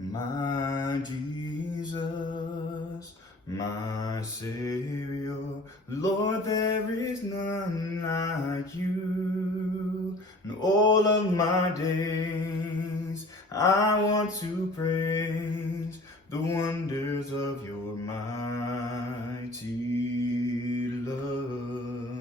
My Jesus, my Savior, Lord, there is none like you. In all of my days, I want to praise the wonders of your mighty love.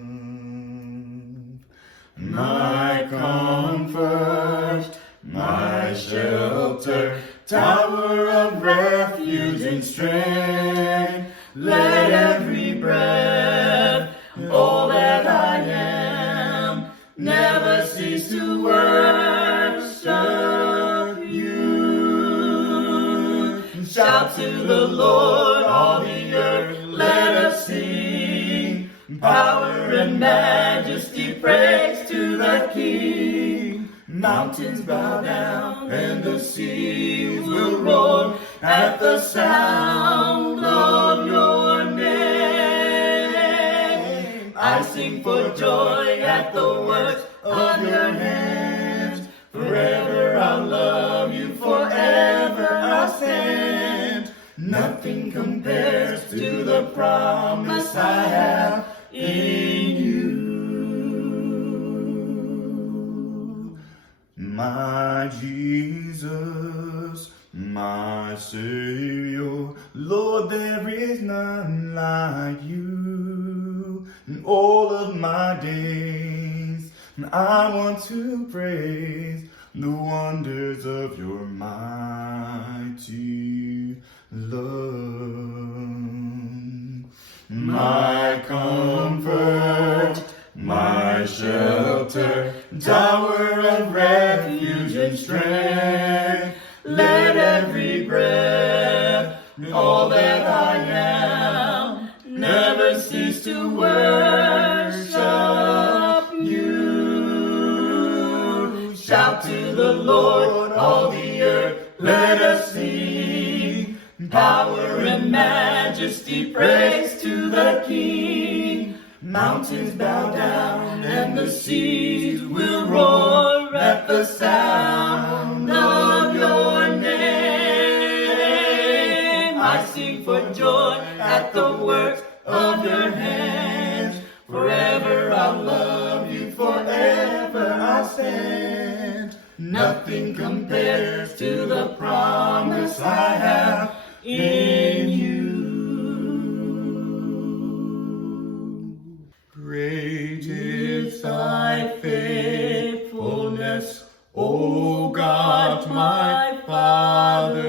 My comfort, my shelter, tower of refuge and strength, let every breath, all that I am, never cease to worship you. Shout to the Lord, all the earth, let us sing, power and majesty, praise to the King. Mountains bow down and the seas will roar at the sound of your name. I sing for joy at the works of your hands. Forever I'll love you, forever I'll stand. Nothing compares to the promise I have in you. My Jesus, my Savior, Lord, there is none like you. In all of my days, I want to praise the wonders of your mighty love. My comfort, my shelter, tower of refuge and strength, let every breath, all that I am, never cease to worship you. Shout to the Lord, all the earth, let us sing, power and majesty, praise to the King. Mountains bow down and the seas will roar at the sound of your name. I sing for joy at the works of your hands. Forever I'll love you, forever I'll stand. Nothing compares to the promise I have in you. Great is thy faithfulness, O God, my Father.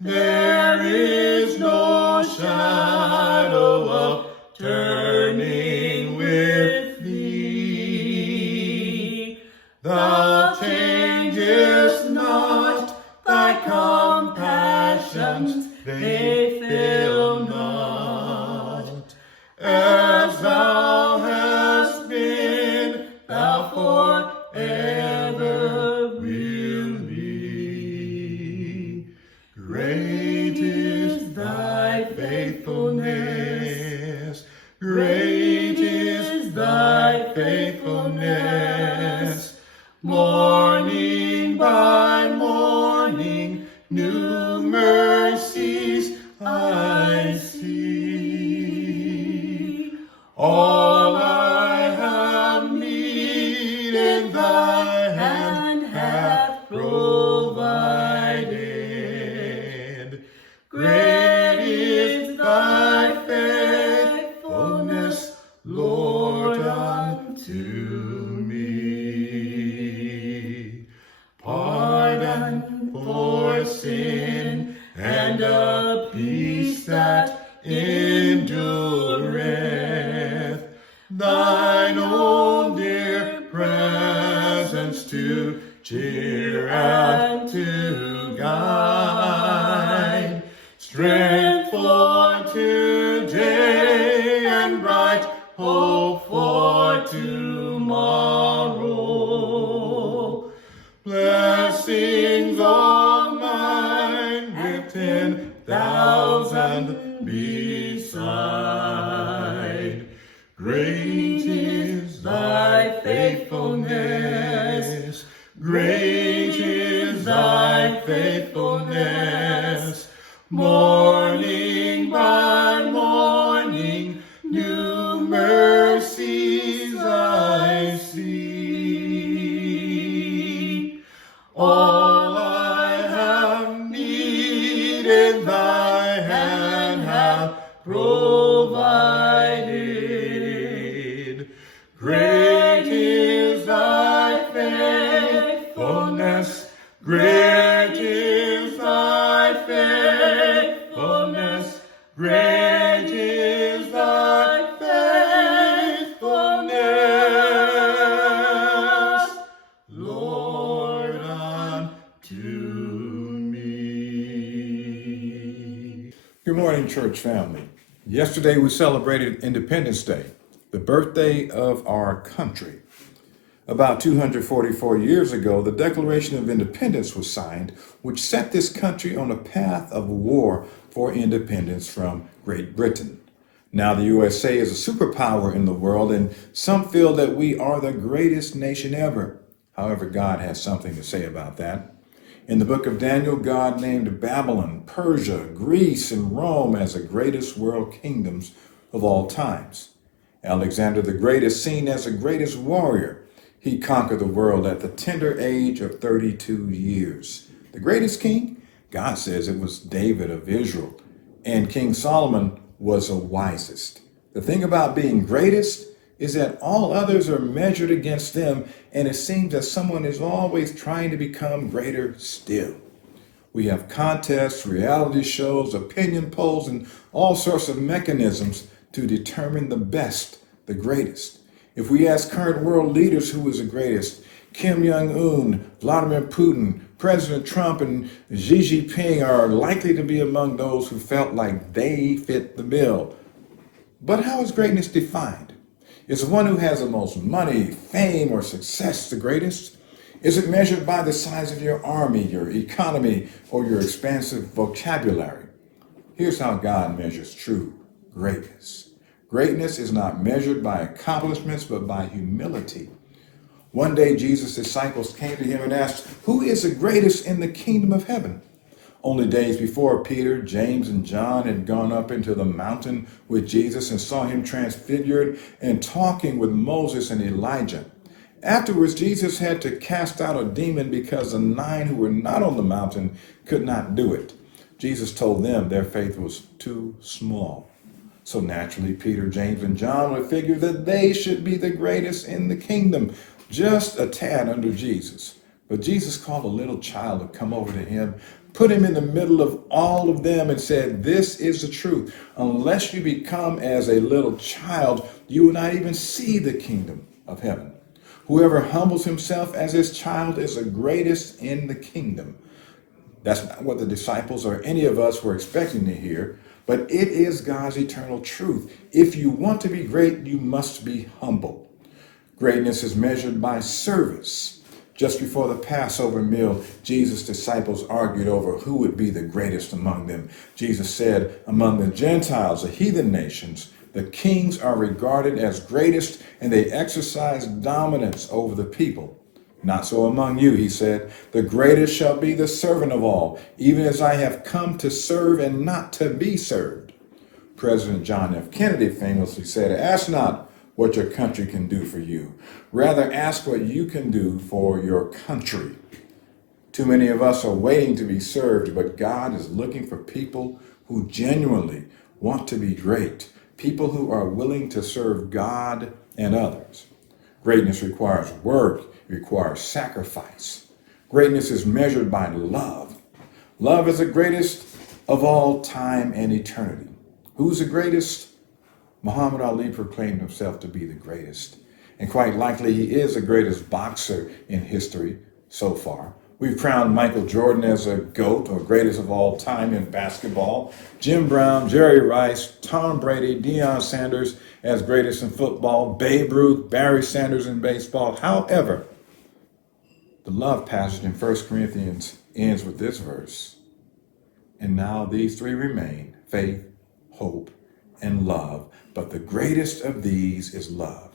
There is no shadow of turning with thee. Thou changest not, thy compassions, they fail not. As thou hast been, thou forever will be. Great is thy faithfulness, great is thy faithfulness. Morning by morning, new mercies I see. All I have needed, thy hand hath provided. Great is thy faithfulness, Lord, unto me. Pardon for sin and a peace that endureth, thine own dear presence to cheer and to guide, strength for today and bright hope for tomorrow. Blessings all mine with 10,000 beside. Great is thy faithfulness, great is thy thy faithfulness. Morning by morning, new mercies I see. All I have needed, thy hand hath provided. Great is thy faithfulness. Great is thy faithfulness. Great is thy faithfulness, Lord, unto me. Good morning, church family. Yesterday we celebrated Independence Day, the birthday of our country. About 244 years ago, the Declaration of Independence was signed, which set this country on a path of war for independence from Great Britain. Now the USA is a superpower in the world, and some feel that we are the greatest nation ever. However, God has something to say about that. In the book of Daniel, God named Babylon, Persia, Greece, and Rome as the greatest world kingdoms of all times. Alexander the Great is seen as the greatest warrior. He conquered the world at the tender age of 32 years. The greatest king? God says it was David of Israel. And King Solomon was the wisest. The thing about being greatest is that all others are measured against them, and it seems that someone is always trying to become greater still. We have contests, reality shows, opinion polls, and all sorts of mechanisms to determine the best, the greatest. If we ask current world leaders who is the greatest, Kim Jong-un, Vladimir Putin, President Trump, and Xi Jinping are likely to be among those who felt like they fit the bill. But how is greatness defined? Is the one who has the most money, fame, or success the greatest? Is it measured by the size of your army, your economy, or your expansive vocabulary? Here's how God measures true greatness. Greatness is not measured by accomplishments, but by humility. One day, Jesus' disciples came to him and asked, "Who is the greatest in the kingdom of heaven?" Only days before, Peter, James, and John had gone up into the mountain with Jesus and saw him transfigured and talking with Moses and Elijah. Afterwards, Jesus had to cast out a demon because the 9 who were not on the mountain could not do it. Jesus told them their faith was too small. So naturally, Peter, James, and John would figure that they should be the greatest in the kingdom, just a tad under Jesus. But Jesus called a little child to come over to him, put him in the middle of all of them, and said, "This is the truth. Unless you become as a little child, you will not even see the kingdom of heaven. Whoever humbles himself as his child is the greatest in the kingdom." That's not what the disciples or any of us were expecting to hear, but it is God's eternal truth. If you want to be great, you must be humble. Greatness is measured by service. Just before the Passover meal, Jesus' disciples argued over who would be the greatest among them. Jesus said, "Among the Gentiles, the heathen nations, the kings are regarded as greatest, and they exercise dominance over the people. Not so among you," he said. "The greatest shall be the servant of all, even as I have come to serve and not to be served." President John F. Kennedy famously said, "Ask not what your country can do for you. Rather, ask what you can do for your country." Too many of us are waiting to be served, but God is looking for people who genuinely want to be great, people who are willing to serve God and others. Greatness requires work, it requires sacrifice. Greatness is measured by love. Love is the greatest of all time and eternity. Who's the greatest? Muhammad Ali proclaimed himself to be the greatest. And quite likely he is the greatest boxer in history so far. We've crowned Michael Jordan as a GOAT, or greatest of all time in basketball. Jim Brown, Jerry Rice, Tom Brady, Deion Sanders as greatest in football. Babe Ruth, Barry Sanders in baseball. However, the love passage in 1 Corinthians ends with this verse. "And now these 3 remain, faith, hope, and love. But the greatest of these is love.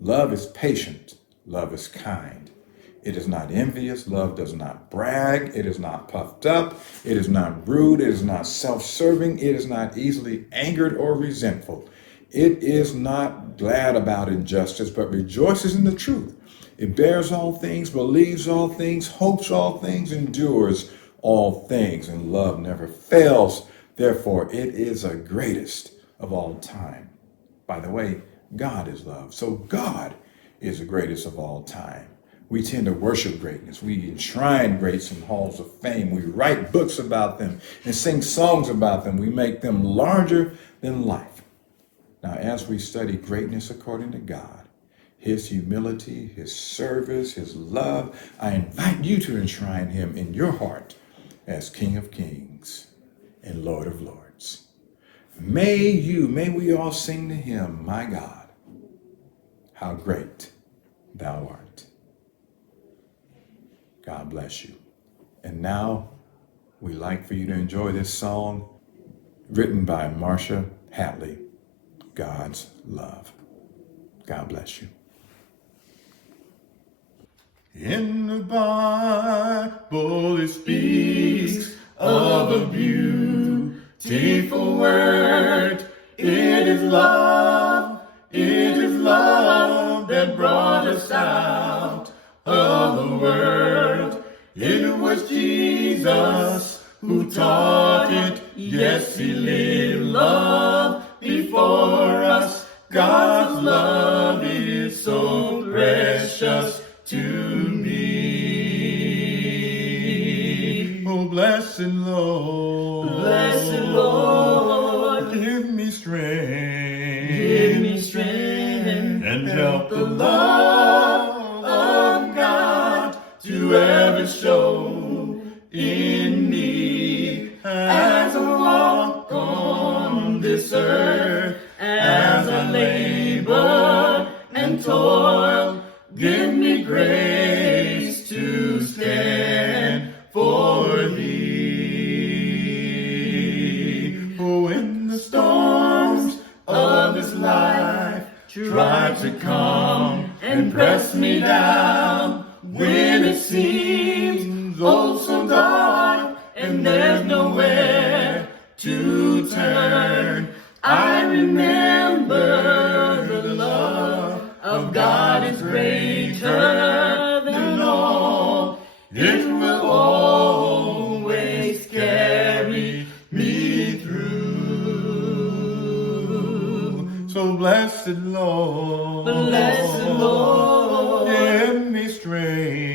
Love is patient. Love is kind. It is not envious. Love does not brag. It is not puffed up. It is not rude. It is not self-serving. It is not easily angered or resentful. It is not glad about injustice, but rejoices in the truth. It bears all things, believes all things, hopes all things, endures all things, and love never fails. Therefore, it is the greatest of all time. By the way, God is love. So God is the greatest of all time. We tend to worship greatness. We enshrine greats in halls of fame. We write books about them and sing songs about them. We make them larger than life. Now, as we study greatness according to God, His humility, His service, His love, I invite you to enshrine Him in your heart as King of Kings and Lord of Lords. May we all sing to Him, my God, how great Thou art. God bless you. And now we'd like for you to enjoy this song written by Marsha Hatley, God's Love. God bless you. In the Bible it speaks of a beautiful word. It is love that brought us out of the world. It was Jesus who taught it. Yes, He lived love before us. God's love is so precious to me. Oh, blessed Lord, give me strength, and help the love of God to ever show in me as I walk on this earth, as I labor and toil. Give me grace to stand for Thee. Oh, when the storms of this life try to come and press me down, when it seems oh so dark and there's nowhere to turn, I remember the love of God is greater than all. It will always carry me through. So blessed Lord, give me strength,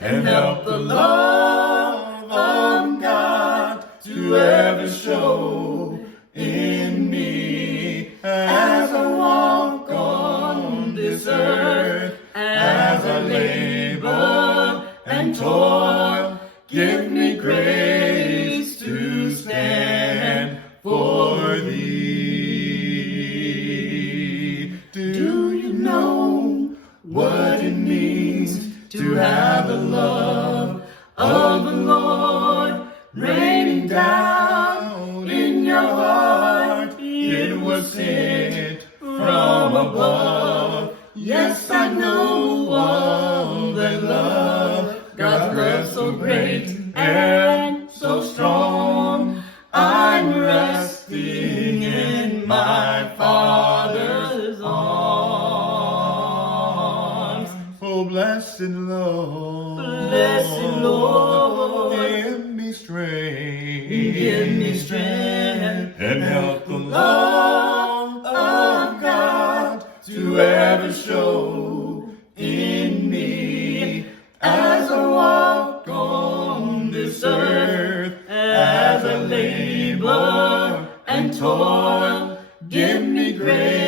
and help the love of God to ever show in me as I walk on this earth, as I labor and toil. Give me grace to stand for Thee. Do you know what it means to have the love of the Lord raining down in your heart? It was sent from above. Yes, I know of that love. God's love so great and so strong. I'm resting in my Father's arms. Oh, blessed Lord, give me strength, and help the love of God to ever show in me as I walk on this earth, as I labor and toil. Give me grace